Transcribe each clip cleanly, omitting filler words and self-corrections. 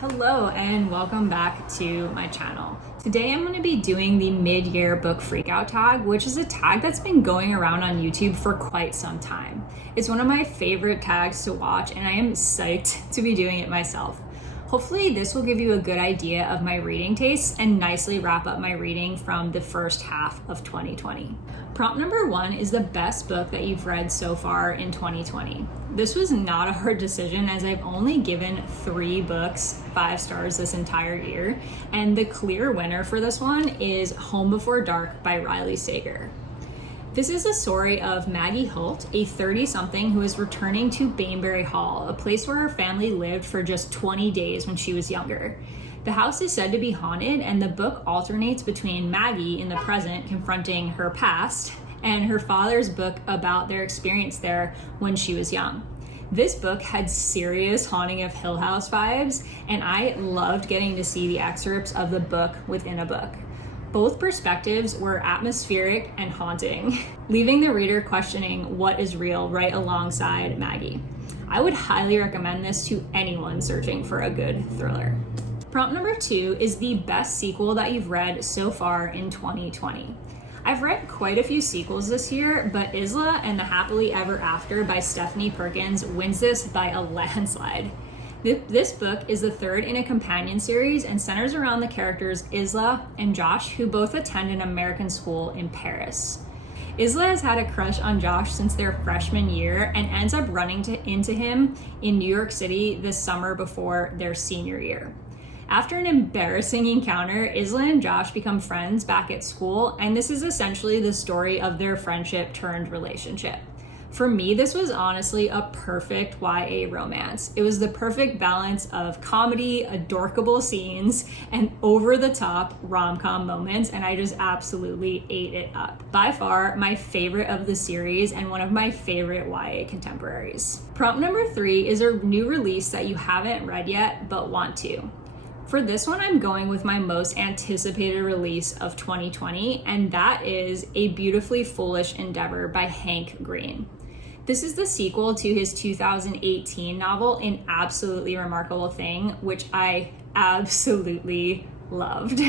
Hello and welcome back to my channel. Today I'm going to be doing the mid-year book freakout tag, which is a tag that's been going around on YouTube for quite some time. It's one of my favorite tags to watch and I am psyched to be doing it myself. Hopefully this will give you a good idea of my reading tastes and nicely wrap up my reading from the first half of 2020. Prompt number 1 is the best book that you've read so far in 2020. This was not a hard decision as I've only given 3 books 5 stars this entire year, and the clear winner for this one is Home Before Dark by Riley Sager. This is the story of Maggie Holt, a 30-something who is returning to Bainbury Hall, a place where her family lived for just 20 days when she was younger. The house is said to be haunted, and the book alternates between Maggie in the present confronting her past and her father's book about their experience there when she was young. This book had serious Haunting of Hill House vibes, and I loved getting to see the excerpts of the book within a book. Both perspectives were atmospheric and haunting, leaving the reader questioning what is real right alongside Maggie. I would highly recommend this to anyone searching for a good thriller. Prompt number 2 is the best sequel that you've read so far in 2020. I've read quite a few sequels this year, but Isla and the Happily Ever After by Stephanie Perkins wins this by a landslide. This book is the third in a companion series and centers around the characters Isla and Josh, who both attend an American school in Paris. Isla has had a crush on Josh since their freshman year and ends up running into him in New York City this summer before their senior year. After an embarrassing encounter, Isla and Josh become friends back at school, and this is essentially the story of their friendship turned relationship. For me, this was honestly a perfect YA romance. It was the perfect balance of comedy, adorkable scenes, and over-the-top rom-com moments, and I just absolutely ate it up. By far, my favorite of the series and one of my favorite YA contemporaries. Prompt number 3 is a new release that you haven't read yet, but want to. For this one, I'm going with my most anticipated release of 2020, and that is A Beautifully Foolish Endeavor by Hank Green. This is the sequel to his 2018 novel, An Absolutely Remarkable Thing, which I absolutely loved.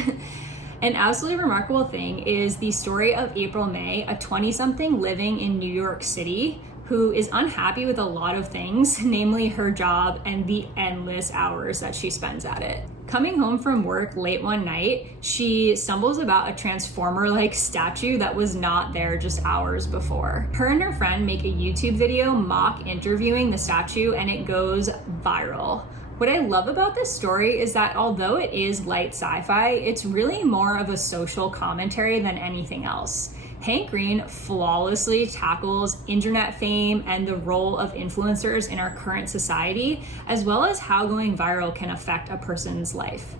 An Absolutely Remarkable Thing is the story of April May, a 20-something living in New York City who is unhappy with a lot of things, namely her job and the endless hours that she spends at it. Coming home from work late one night, she stumbles about a transformer-like statue that was not there just hours before. Her and her friend make a YouTube video mock interviewing the statue, and it goes viral. What I love about this story is that although it is light sci-fi, it's really more of a social commentary than anything else. Hank Green flawlessly tackles internet fame and the role of influencers in our current society, as well as how going viral can affect a person's life.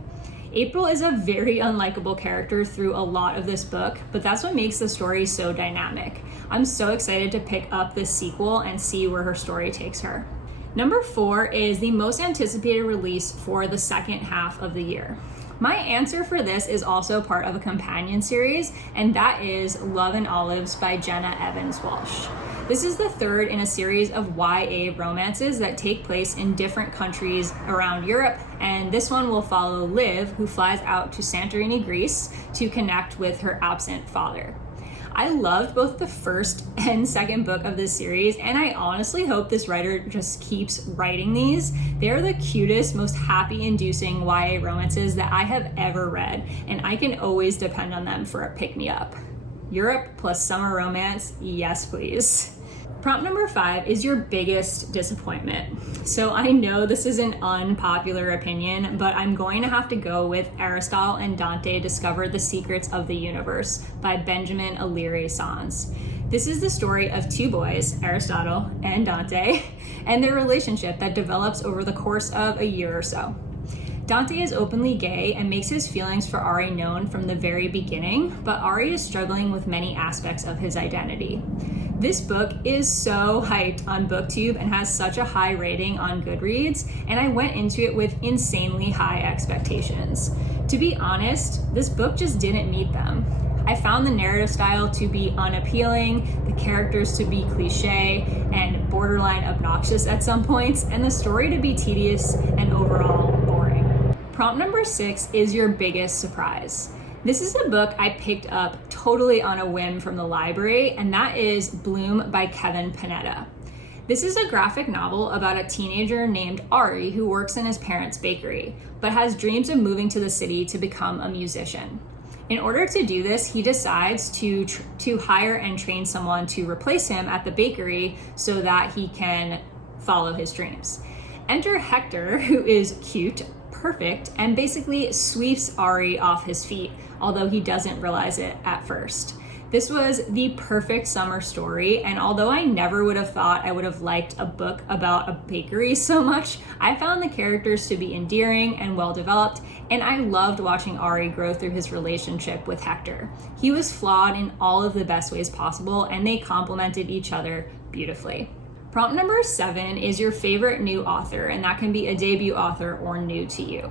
April is a very unlikable character through a lot of this book, but that's what makes the story so dynamic. I'm so excited to pick up this sequel and see where her story takes her. Number 4 is the most anticipated release for the second half of the year. My answer for this is also part of a companion series, and that is Love and Olives by Jenna Evans Walsh. This is the third in a series of YA romances that take place in different countries around Europe, and this one will follow Liv, who flies out to Santorini, Greece, to connect with her absent father. I loved both the first and second book of this series, and I honestly hope this writer just keeps writing these. They are the cutest, most happy-inducing YA romances that I have ever read, and I can always depend on them for a pick-me-up. Europe plus summer romance, yes please. Prompt number 5 is your biggest disappointment. So I know this is an unpopular opinion, but I'm going to have to go with Aristotle and Dante Discovered the Secrets of the Universe by Benjamin O'Leary Sans. This is the story of 2 boys, Aristotle and Dante, and their relationship that develops over the course of a year or so. Dante is openly gay and makes his feelings for Ari known from the very beginning, but Ari is struggling with many aspects of his identity. This book is so hyped on BookTube and has such a high rating on Goodreads, and I went into it with insanely high expectations. To be honest, this book just didn't meet them. I found the narrative style to be unappealing, the characters to be cliche and borderline obnoxious at some points, and the story to be tedious and overall boring. Prompt number 6 is your biggest surprise. This is a book I picked up totally on a whim from the library, and that is Bloom by Kevin Panetta. This is a graphic novel about a teenager named Ari who works in his parents' bakery, but has dreams of moving to the city to become a musician. In order to do this, he decides to hire and train someone to replace him at the bakery so that he can follow his dreams. Enter Hector, who is cute, perfect, and basically sweeps Ari off his feet, although he doesn't realize it at first. This was the perfect summer story, and although I never would have thought I would have liked a book about a bakery so much, I found the characters to be endearing and well developed, and I loved watching Ari grow through his relationship with Hector. He was flawed in all of the best ways possible, and they complemented each other beautifully. Prompt number 7 is your favorite new author, and that can be a debut author or new to you.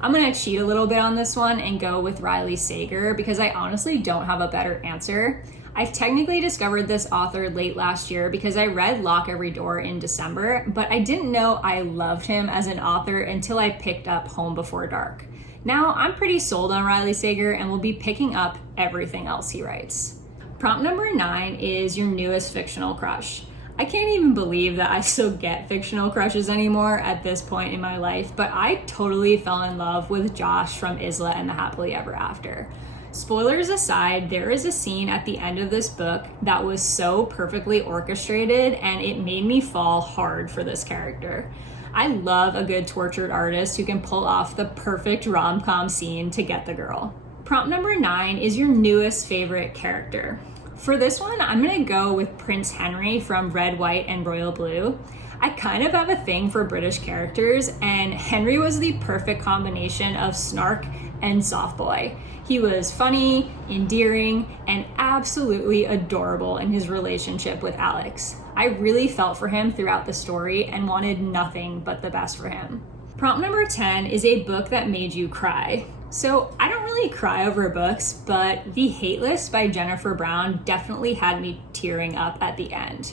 I'm gonna cheat a little bit on this one and go with Riley Sager because I honestly don't have a better answer. I technically discovered this author late last year because I read Lock Every Door in December, but I didn't know I loved him as an author until I picked up Home Before Dark. Now I'm pretty sold on Riley Sager and will be picking up everything else he writes. Prompt number 9 is your newest fictional crush. I can't even believe that I still get fictional crushes anymore at this point in my life, but I totally fell in love with Josh from Isla and the Happily Ever After. Spoilers aside, there is a scene at the end of this book that was so perfectly orchestrated and it made me fall hard for this character. I love a good tortured artist who can pull off the perfect rom-com scene to get the girl. Prompt number 9 is your newest favorite character. For this one, I'm gonna go with Prince Henry from Red, White, and Royal Blue. I kind of have a thing for British characters, and Henry was the perfect combination of snark and soft boy. He was funny, endearing, and absolutely adorable in his relationship with Alex. I really felt for him throughout the story and wanted nothing but the best for him. Prompt number 10 is a book that made you cry. So I don't really cry over books, but The Hate List by Jennifer Brown definitely had me tearing up at the end.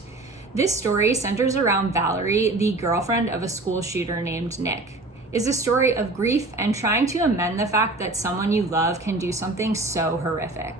This story centers around Valerie, the girlfriend of a school shooter named Nick. It's a story of grief and trying to amend the fact that someone you love can do something so horrific.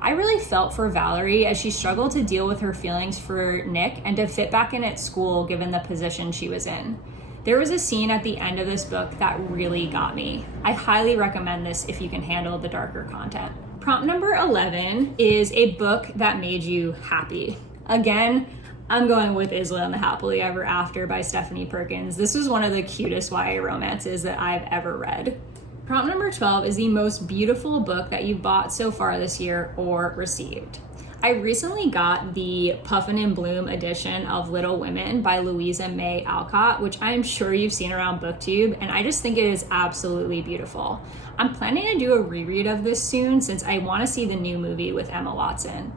I really felt for Valerie as she struggled to deal with her feelings for Nick and to fit back in at school given the position she was in. There was a scene at the end of this book that really got me. I highly recommend this if you can handle the darker content. Prompt number 11 is a book that made you happy. Again, I'm going with Isla and the Happily Ever After by Stephanie Perkins. This was one of the cutest YA romances that I've ever read. Prompt number 12 is the most beautiful book that you've bought so far this year or received. I recently got the Puffin and Bloom edition of Little Women by Louisa May Alcott, which I'm sure you've seen around BookTube, and I just think it is absolutely beautiful. I'm planning to do a reread of this soon since I want to see the new movie with Emma Watson.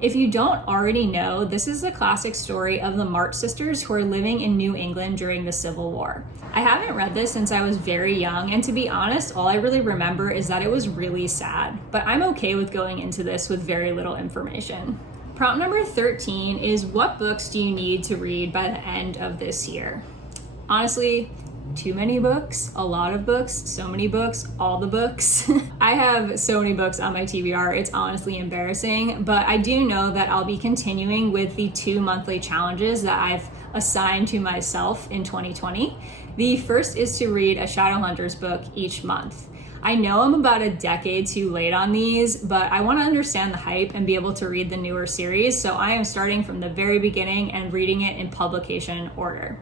If you don't already know, this is the classic story of the March sisters who are living in New England during the Civil War. I haven't read this since I was very young, and to be honest, all I really remember is that it was really sad, but I'm okay with going into this with very little information. Prompt number 13 is what books do you need to read by the end of this year? Honestly, too many books, a lot of books, so many books, all the books. I have so many books on my TBR, it's honestly embarrassing, but I do know that I'll be continuing with the 2 monthly challenges that I've assigned to myself in 2020. The first is to read a Shadowhunters book each month. I know I'm about a decade too late on these, but I want to understand the hype and be able to read the newer series, so I am starting from the very beginning and reading it in publication order.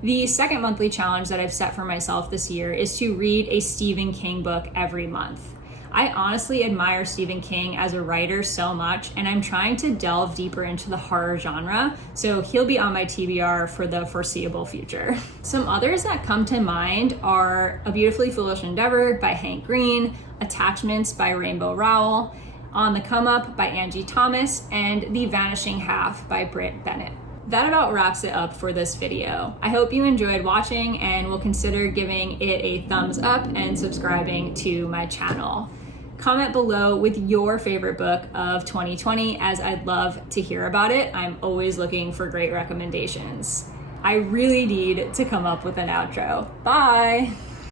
The second monthly challenge that I've set for myself this year is to read a Stephen King book every month. I honestly admire Stephen King as a writer so much, and I'm trying to delve deeper into the horror genre, so he'll be on my TBR for the foreseeable future. Some others that come to mind are A Beautifully Foolish Endeavor by Hank Green, Attachments by Rainbow Rowell, On the Come Up by Angie Thomas, and The Vanishing Half by Britt Bennett. That about wraps it up for this video. I hope you enjoyed watching and will consider giving it a thumbs up and subscribing to my channel. Comment below with your favorite book of 2020 as I'd love to hear about it. I'm always looking for great recommendations. I really need to come up with an outro. Bye!